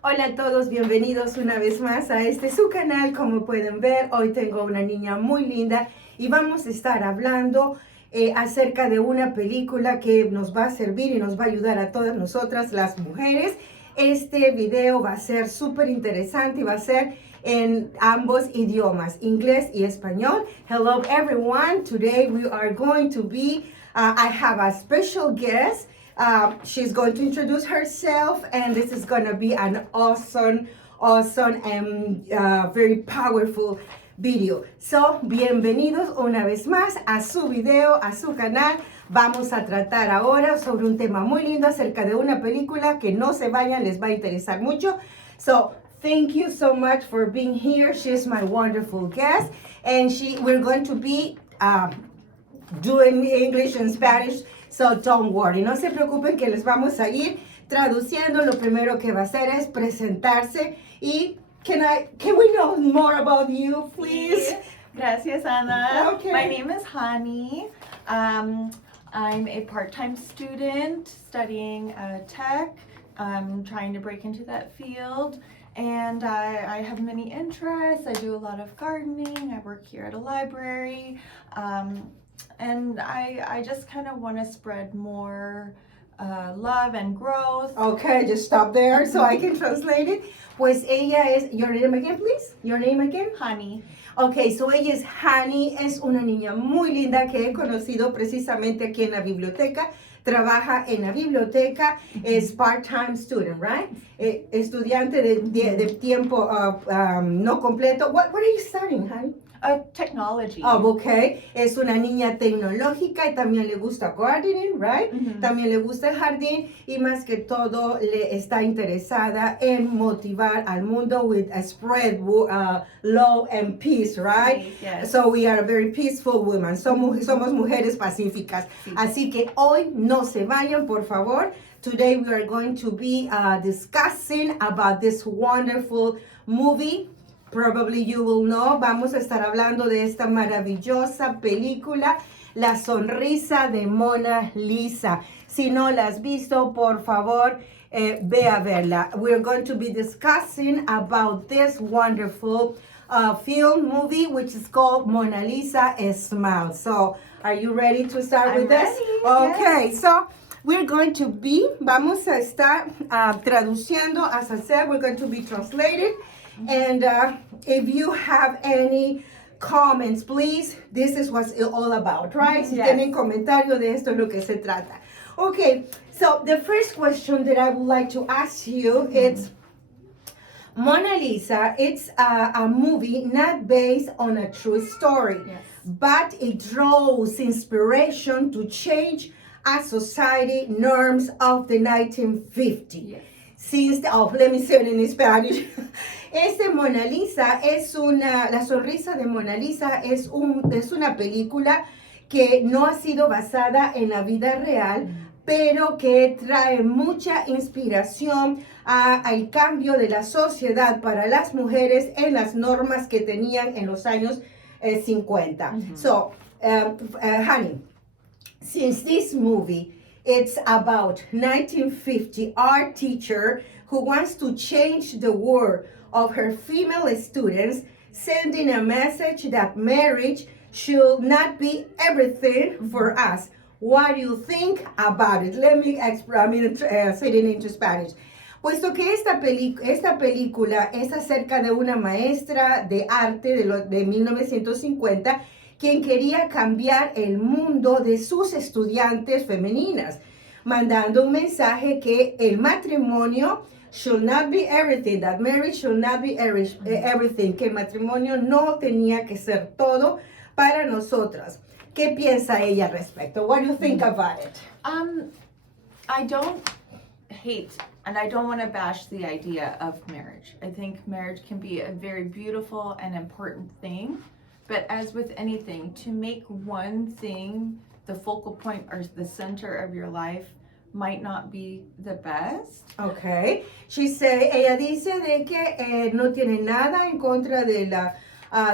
Hola a todos, bienvenidos una vez más a su canal. Como pueden ver, hoy tengo una niña muy linda y vamos a estar hablando acerca de una película que nos va a servir y nos va a ayudar a todas nosotras, las mujeres. Este video va a ser súper interesante y va a ser en ambos idiomas, inglés y español. Hello everyone, today we are going to be, I have a special guest. She's going to introduce herself, and this is going to be an awesome and very powerful video. So, bienvenidos una vez más a su video, a su canal. Vamos a tratar ahora sobre un tema muy lindo acerca de una película que no se vayan, les va a interesar mucho. So, thank you so much for being here. She's my wonderful guest, and we're going to be doing English and Spanish. So don't worry, no se preocupen que les vamos a ir traduciendo. Lo primero que va a hacer es presentarse y can we know more about you, please? Gracias, Ana. Okay. My name is Hani. I'm a part-time student studying tech. I'm trying to break into that field. And I have many interests. I do a lot of gardening. I work here at a library. And I just kind of want to spread more love and growth. Okay, just stop there so I can translate it. Pues ella es, your name again, please? Your name again? Hani. Okay, so ella es Hani, es una niña muy linda que he conocido precisamente aquí en la biblioteca. Trabaja en la biblioteca, es part-time student, right? Estudiante de tiempo no completo. What are you studying, Hani? Technology. Oh, okay. Es una niña tecnológica y también le gusta gardening, right? También le gusta el jardín y más que todo le está interesada en motivar al mundo with a spread love and peace, right? Sí, yes. So we are very peaceful women. Somos mujeres pacíficas. Sí. Así que hoy no se vayan, por favor. Today we are going to be discussing about this wonderful movie. Probably you will know, vamos a estar hablando de esta maravillosa película, La Sonrisa de Mona Lisa. Si no la has visto, por favor, ve a verla. We're going to be discussing about this wonderful movie, which is called Mona Lisa Smile. So, are you ready to start with this? Ready, Okay, yes. so we're going to be, vamos a estar traduciendo, as I said, we're going to be translated. And if you have any comments, please, this is what it's all about, right? Si Yes. tienen comentario de esto es lo que se trata. Okay, so the first question that I would like to ask you is, Mona Lisa, it's a movie not based on a true story, Yes. but it draws inspiration to change a society norms of the 1950s. Yes. Let me say it in Spanish. Mona Lisa la sonrisa de Mona Lisa es una película que no ha sido basada en la vida real, pero que trae mucha inspiración al cambio de la sociedad para las mujeres en las normas que tenían en los años 50. So, Honey, since this movie, it's about 1950 art teacher who wants to change the world of her female students, sending a message that marriage should not be everything for us. What do you think about it? Let me say it into Spanish. Puesto que esta película es acerca de una maestra de arte de 1950 quien quería cambiar el mundo de sus estudiantes femeninas, mandando un mensaje que el matrimonio should not be everything, that marriage should not be everything, que el matrimonio no tenía que ser todo para nosotras. ¿Qué piensa ella al respecto? What do you think about it? I don't hate and I don't want to bash the idea of marriage. I think marriage can be a very beautiful and important thing, but as with anything, to make one thing the focal point or the center of your life might not be the best. Okay. Ella dice de que no tiene nada en contra de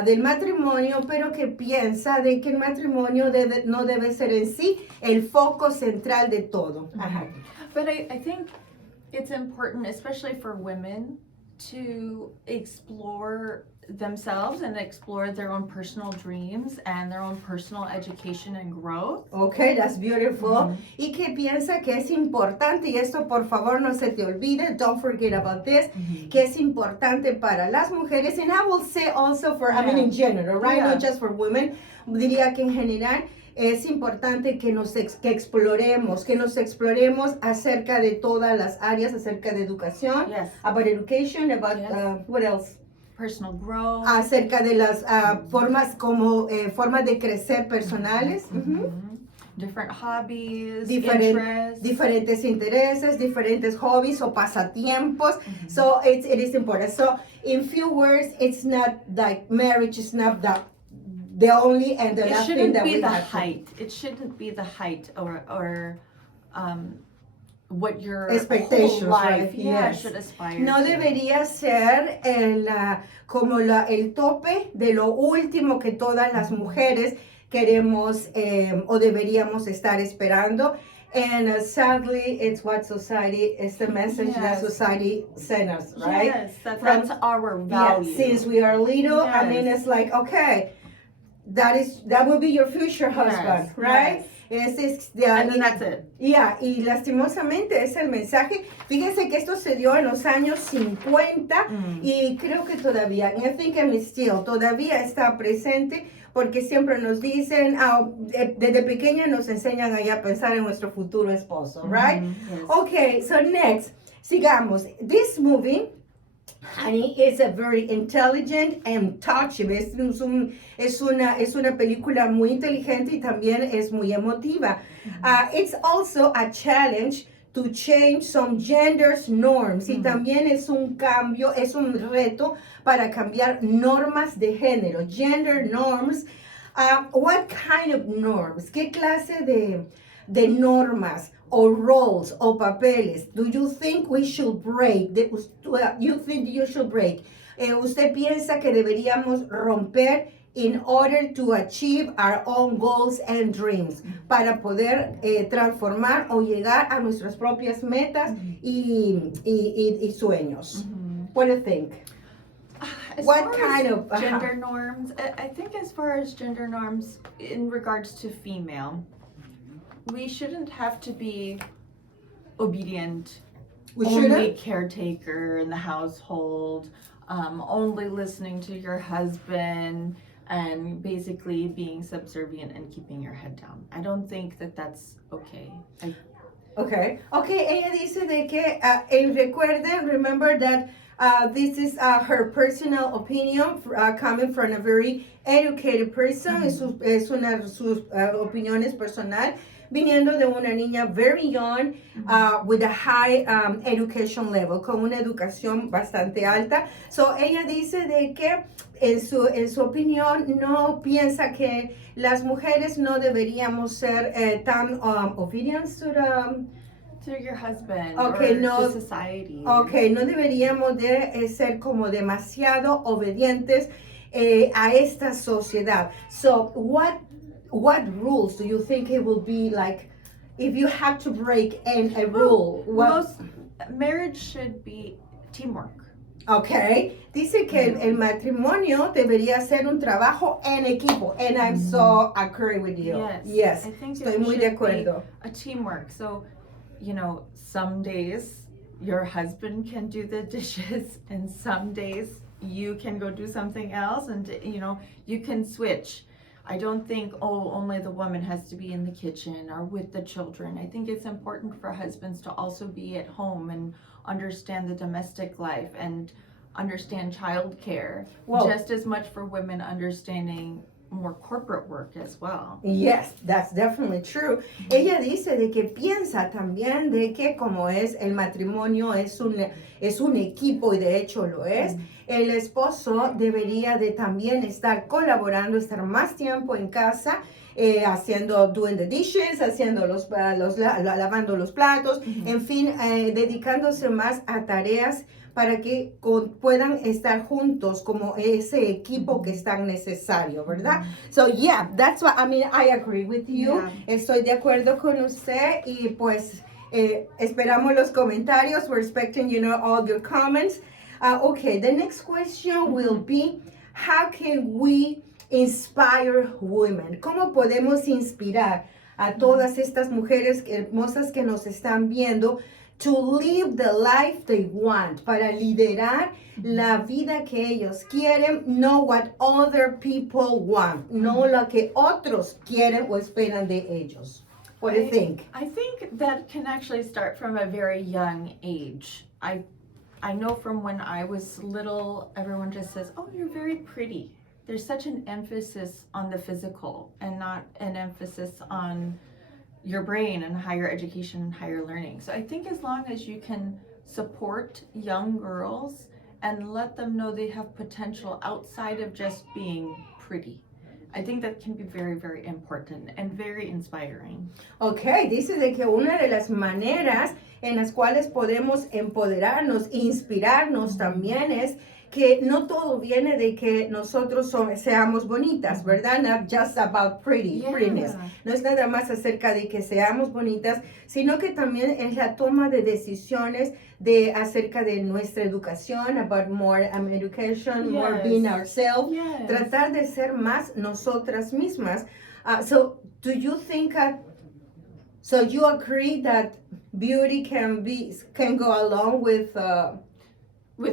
del matrimonio, pero que piensa de que el matrimonio no debe ser en sí el foco central de todo. But I think it's important, especially for women, to explore themselves and explore their own personal dreams and their own personal education and growth. Okay, that's beautiful. Y que piensa que es importante, y esto por favor no se te olvide, don't forget about this, que es importante para las mujeres, and I will say also for, I mean in general, right? Not just for women, diría que en general es importante que que exploremos acerca de todas las áreas, acerca de educación, about education, about what else? Personal growth. Acerca de las formas de crecer personales. Different hobbies, diferentes intereses, diferentes hobbies o pasatiempos. So it is important. So in few words, it's not like marriage is not the only and the last thing that we have. It shouldn't be the height or what your expectations, whole life right? should aspire no to. Debería ser el tope de lo último que todas las mujeres queremos o deberíamos estar esperando. And sadly, it's what society, it's the message that society sends us, right? Yes, that's our value. Yeah, since we are little, I mean, it's like, okay, that will be your future husband, right? And then that's it. Yeah, y lastimosamente es el mensaje. Fíjense que esto se dio en los años 50 y creo que todavía, I think todavía está presente porque siempre nos dicen, desde pequeña nos enseñan ahí a pensar en nuestro futuro esposo, right? Okay, so next, sigamos. This movie, honey, is a very intelligent and touching. Es una película muy inteligente y también es muy emotiva. It's also a challenge to change some gender norms. Y también es un cambio, es un reto para cambiar normas de género. Gender norms. What kind of norms? ¿Qué clase de normas o roles o papeles do you think we should break? You think you should break? ¿Usted piensa que deberíamos romper in order to achieve our own goals and dreams, para poder transformar o llegar a nuestras propias metas y sueños? What do you think? What kind of gender norms? I think as far as gender norms in regards to female, we shouldn't have to be obedient, only caretaker in the household, only listening to your husband, and basically being subservient and keeping your head down. I don't think that that's okay. Okay, ella dice de que, recuerden, remember that this is her personal opinion coming from a very educated person. Es una de sus opiniones personal, viniendo de una niña very young, with a high education level, con una educación bastante alta. So ella dice de que en su opinión no piensa que las mujeres no deberíamos ser tan obedient to your husband or to society. Okay, no deberíamos de ser como demasiado obedientes a esta sociedad. So what rules do you think it will be like if you have to break a rule? Marriage should be teamwork. Okay, dice que el matrimonio debería ser un trabajo en equipo, and I'm so agree with you. Yes, I think estoy muy de acuerdo. A teamwork. So, some days your husband can do the dishes, and some days you can go do something else, and you can switch. I don't think, only the woman has to be in the kitchen or with the children. I think it's important for husbands to also be at home and understand the domestic life and understand childcare. Just as much for women understanding more corporate work as well. Yes, that's definitely true. Ella dice de que piensa también de que como es el matrimonio es un equipo y de hecho lo es. El esposo debería de también estar colaborando, estar más tiempo en casa, doing the dishes, lavando los platos, en fin, dedicándose más a tareas para que puedan estar juntos como ese equipo que es tan necesario, ¿verdad? So yeah, that's what I mean. I agree with you. Estoy de acuerdo con usted y pues Esperamos los comentarios. We're expecting, all your comments. Okay, the next question will be, how can we inspire women? ¿Cómo podemos inspirar a todas estas mujeres hermosas que nos están viendo to live the life they want, para liderar la vida que ellos quieren, no what other people want, no lo que otros quieren o esperan de ellos? What do you think? I think that can actually start from a very young age. I know from when I was little, everyone just says, oh, you're very pretty. There's such an emphasis on the physical and not an emphasis on your brain and higher education and higher learning. So I think as long as you can support young girls and let them know they have potential outside of just being pretty, I think that can be very, very important and very inspiring. Okay, dice de que una de las maneras en las cuales podemos empoderarnos, inspirarnos también es que no todo viene de que nosotros seamos bonitas, ¿verdad? Not just about prettiness. No es nada más acerca de que seamos bonitas, sino que también es la toma de decisiones acerca de nuestra educación, about more education, more being ourselves, tratar de ser más nosotras mismas. So, do you think, so you agree that beauty can go along with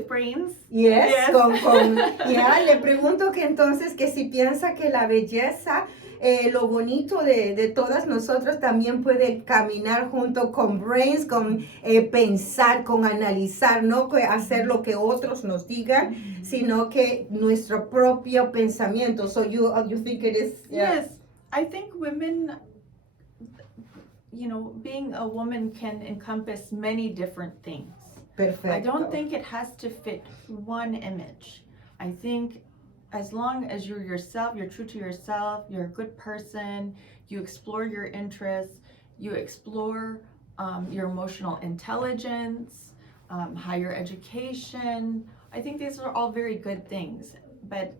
brains? Yes. Le pregunto que entonces que si piensa que la belleza, lo bonito de todas nosotras también puede caminar junto con brains, con pensar, con analizar, no que hacer lo que otros nos digan, sino que nuestro propio pensamiento. So you think it is? Yes, I think women, being a woman can encompass many different things. Perfecto. I don't think it has to fit one image. I think as long as you're yourself, you're true to yourself, you're a good person, you explore your interests, you explore your emotional intelligence, higher education. I think these are all very good things, but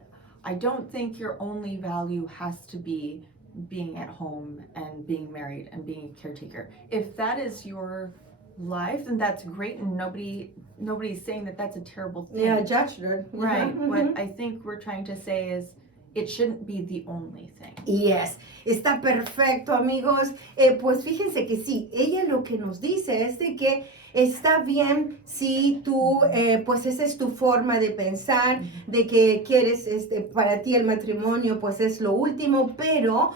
I don't think your only value has to be being at home and being married and being a caretaker. If that is your life, then that's great, and nobody's saying that that's a terrible thing. Yeah, judge her. Right. What I think we're trying to say is it shouldn't be the only thing. Yes, está perfecto, amigos. Pues fíjense que sí, ella lo que nos dice es de que está bien si tú, pues esa es tu forma de pensar, de que quieres, para ti el matrimonio pues es lo último, pero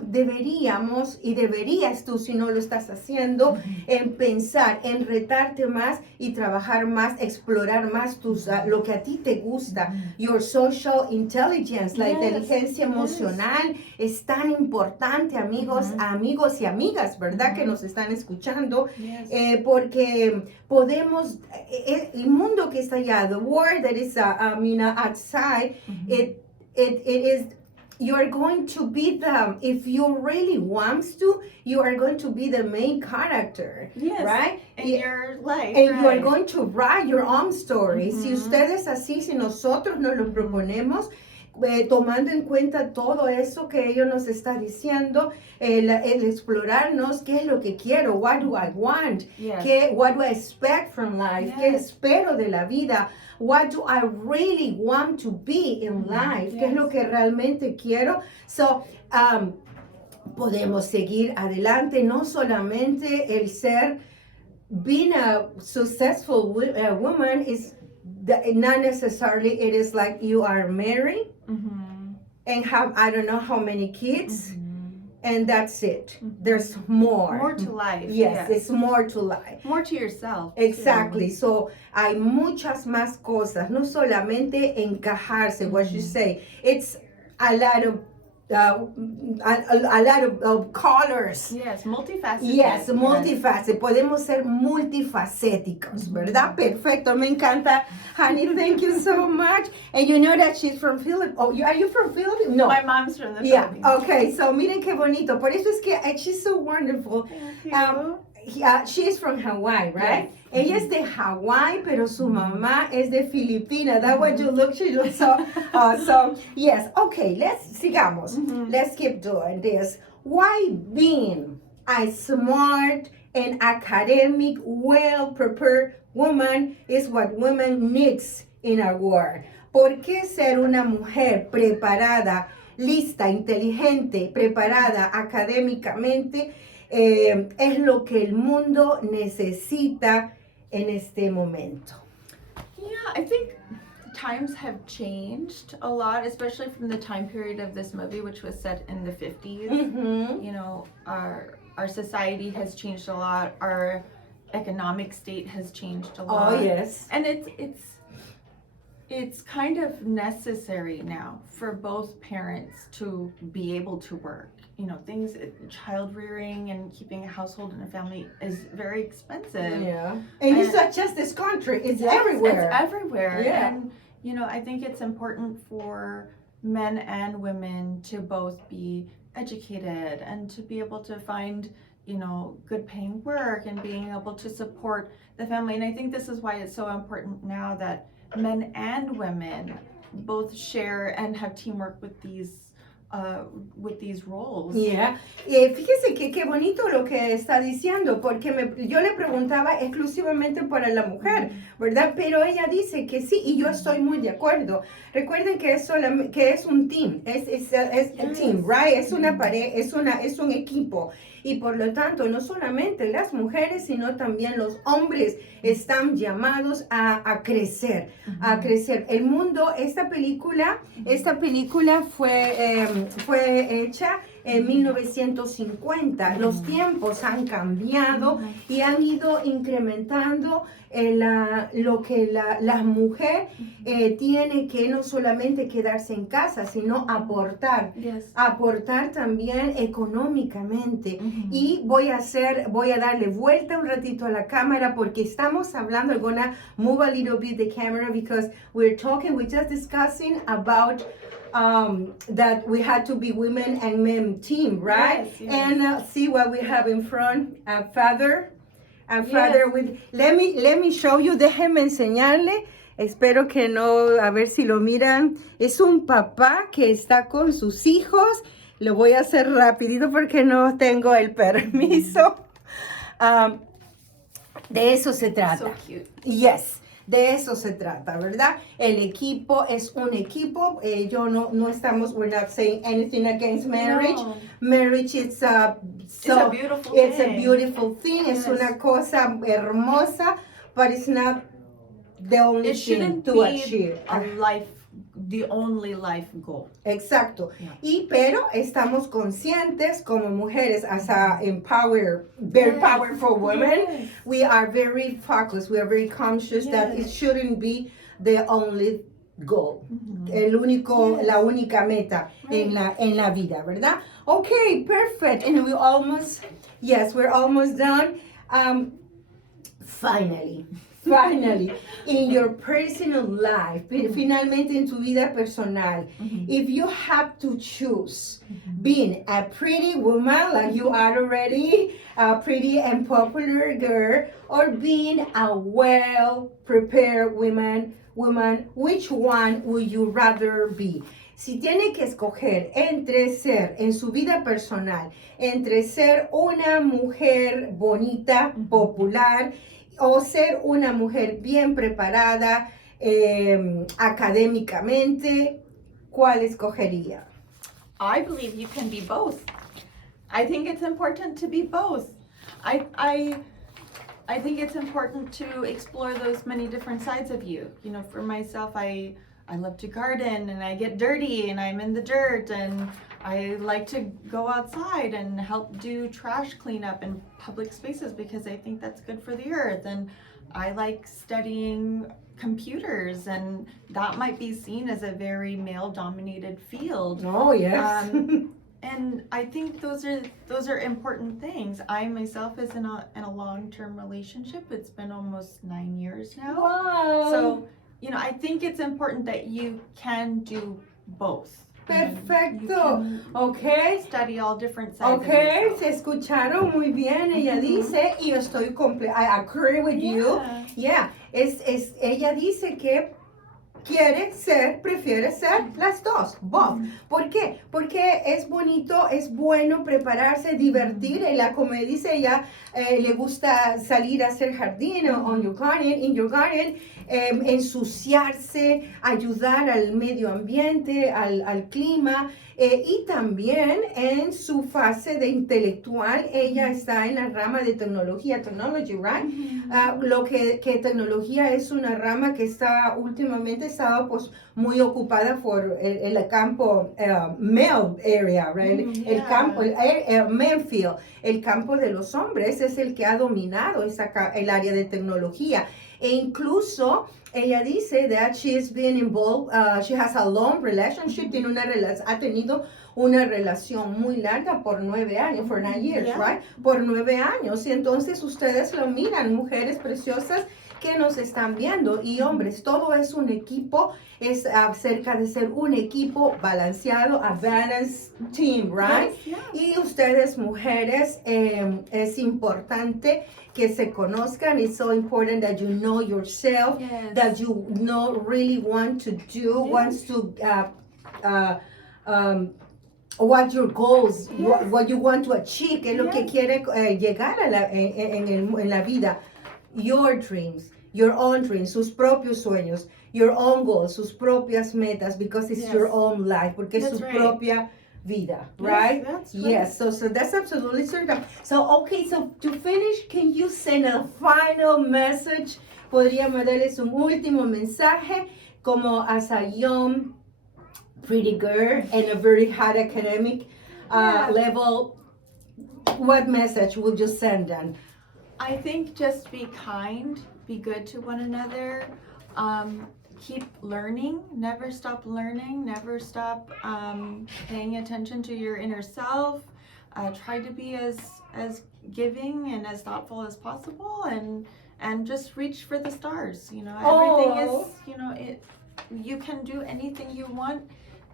deberíamos, y deberías tú, si no lo estás haciendo, en pensar, en retarte más y trabajar más, explorar más lo que a ti te gusta. Your social intelligence, la inteligencia emocional es tan importante, amigos y amigas, ¿verdad? Que nos están escuchando, porque podemos, el mundo que está allá, the world that is, outside, it is, you are going to be if you really want to, you are going to be the main character, right? In your life. And you are going to write your own story. Si ustedes así, si nosotros nos lo proponemos, tomando en cuenta todo eso que ellos nos está diciendo, el explorarnos, qué es lo que quiero, what do I want, what do I expect from life, qué espero de la vida, what do I really want to be in life, qué es lo que realmente quiero. So, podemos seguir adelante, no solamente el ser, being a successful woman is not necessarily it is like you are married and have I don't know how many kids and that's it. There's more to life. Yes, it's more to life, more to yourself. Exactly. So hay muchas más cosas, no solamente encajarse, what you say, it's a lot of colors. Yes, multifaceted. Yes, multifaceted. Podemos ser multifacéticos, ¿verdad? Perfecto, me encanta. Honey, thank you so much. And you know that she's from Philippines. Oh, are you from Philippines? No. My mom's from the Philippines. Yeah, okay. So miren qué bonito. Por eso es que she's so wonderful. She's from Hawaii, right? Yes. Ella es de Hawaii, pero su mamá es de Filipinas. That's what you look, she looks so awesome. Yes, okay, sigamos. Let's keep doing this. Why being a smart an academic, well-prepared woman is what women needs in our world. ¿Por qué ser una mujer preparada, lista, inteligente, preparada académicamente es lo que el mundo necesita en este momento? Yeah, I think times have changed a lot, especially from the time period of this movie, which was set in the 50s. Mm-hmm. You know, our society has changed a lot. Our economic state has changed a lot. Oh, yes. And it's kind of necessary now for both parents to be able to work. You know, child rearing and keeping a household and a family is very expensive. Yeah. And it's not just this country, it's everywhere. It's everywhere. Yeah. And, you know, I think it's important for men and women to both be educated and to be able to find, you know, good paying work and being able to support the family. And I think this is why it's so important now that men and women both share and have teamwork with these roles. Yeah. Fíjese que qué bonito lo que está diciendo, porque yo le preguntaba exclusivamente para la mujer, ¿verdad? Pero ella dice que sí, y yo estoy muy de acuerdo. Recuerden que es un team, es a team, right? Es una pared, es un equipo. Y por lo tanto, no solamente las mujeres, sino también los hombres están llamados a crecer, a crecer. El mundo, esta película fue hecha en 1950. Los tiempos han cambiado y han ido incrementando lo que la mujer tiene que no solamente quedarse en casa, sino aportar, aportar también económicamente. Y voy a darle vuelta un ratito a la cámara porque estamos hablando. I'm gonna move a little bit the camera because we're just discussing about that we had to be women and men team, right? Yes. And see what we have in front. Father with. Let me show you. Déjenme enseñarle. Espero que no, a ver si lo miran. Es un papá que está con sus hijos. Lo voy a hacer rapidito porque no tengo el permiso. De eso se trata. So cute. Yes. De eso se trata, ¿verdad? El equipo es un equipo. No estamos, we're not saying anything against marriage. No. Marriage it's a beautiful it's thing. a beautiful thing. Yes. Es una cosa hermosa, but it's not the only thing to achieve. The only life goal. Exacto. Yeah. Pero estamos conscientes como mujeres as a very powerful women. Yes. We are very focused. We are very conscious that it shouldn't be the only goal. La única meta en la vida, ¿verdad? Okay, perfect. And we're almost done. Finally, in your personal life, finalmente en tu vida personal, if you have to choose being a pretty woman like you are already, a pretty and popular girl, or being a well-prepared woman, which one would you rather be? Si tiene que escoger entre ser, en su vida personal, entre ser una mujer bonita, popular, o ser una mujer bien preparada académicamente, ¿cuál escogería? I believe you can be both. I think it's important to be both. I think it's important to explore those many different sides of you. You know, for myself, I love to garden and I get dirty and I'm in the dirt, and I like to go outside and help do trash cleanup in public spaces because I think that's good for the earth. And I like studying computers, and that might be seen as a very male-dominated field. Oh, yes. And I think those are important things. I myself is in a long-term relationship. It's been almost 9 years now. Wow. So, you know, I think it's important that you can do both. Perfecto. Okay. Study all different sides Okay, of yourself. se escucharon muy bien. Ella dice, y yo estoy I agree with you. Yeah. Ella dice que prefiere ser las dos, both. ¿Por qué? Porque es bonito, es bueno prepararse, divertir. Ella, como dice ella, le gusta salir a hacer jardín in your garden, ensuciarse, ayudar al medio ambiente, al clima. Y también en su fase de intelectual, ella está en la rama de tecnología, technology, right? Lo que tecnología es una rama que últimamente estaba pues muy ocupada por el campo male area, right? El campo, el male field, el campo de los hombres es el que ha dominado el área de tecnología. E incluso ella dice that she has been involved, she has a long relationship, ha tenido una relación muy larga por 9 años, for 9 years, right? Por 9 años. Y entonces ustedes lo miran, mujeres preciosas que nos están viendo. Y hombres, todo es un equipo, es acerca de ser un equipo balanceado, a balanced team, right? Y ustedes, mujeres, es importante que se conozcan. It's so important that you know yourself, that you know really want to do, wants to what your goals, what you want to achieve, que es lo que quiere llegar en la vida. Your dreams, your own dreams, sus propios sueños, your own goals, sus propias metas, because it's your own life, porque es su propia vida, right? Yes, so that's absolutely certain. So, okay, so to finish, can you send a final message? Podríamos darles un último mensaje, como as a young, pretty girl and a very high academic level. What message would you send them? I think just be kind, be good to one another, keep learning, never stop learning, never stop paying attention to your inner self, try to be as giving and as thoughtful as possible, and just reach for the stars. You know, everything is, you know, you can do anything you want,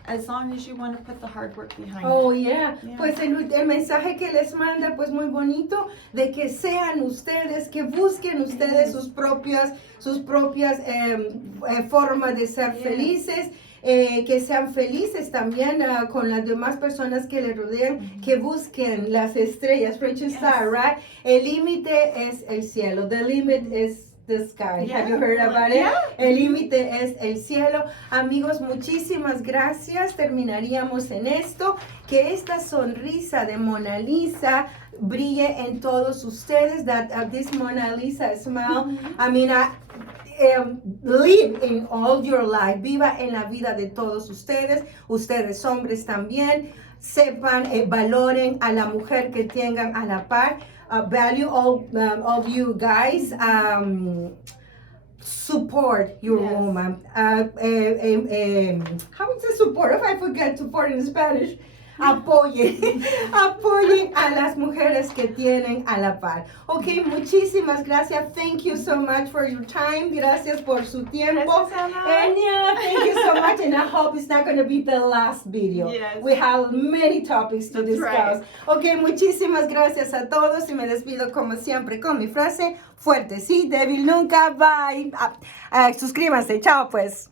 as long as you want to put the hard work behind it. Pues el mensaje que les manda, pues muy bonito, de que sean ustedes, que busquen ustedes sus propias formas de ser felices, que sean felices también con las demás personas que le rodean, que busquen las estrellas, reaching star, right? El límite es el cielo, the limit is the sky. Have you heard about it? El límite es el cielo. Amigos, muchísimas gracias. Terminaríamos en esto. Que esta sonrisa de Mona Lisa brille en todos ustedes. That this Mona Lisa smile, I mean, live in all your life. Viva en la vida de todos ustedes. Ustedes hombres también. Sepan, valoren a la mujer que tengan a la par. Value all of you guys. Support your woman. How is the support? If I forget support in Spanish. Apoyen a las mujeres que tienen a la par. Ok, muchísimas gracias. Thank you so much for your time. Gracias por su tiempo. And thank you so much. And I hope it's not going to be the last video. We have many topics to discuss. Ok, muchísimas gracias a todos. Y me despido como siempre con mi frase: fuerte sí, débil nunca. Bye. Suscríbanse. Chao pues.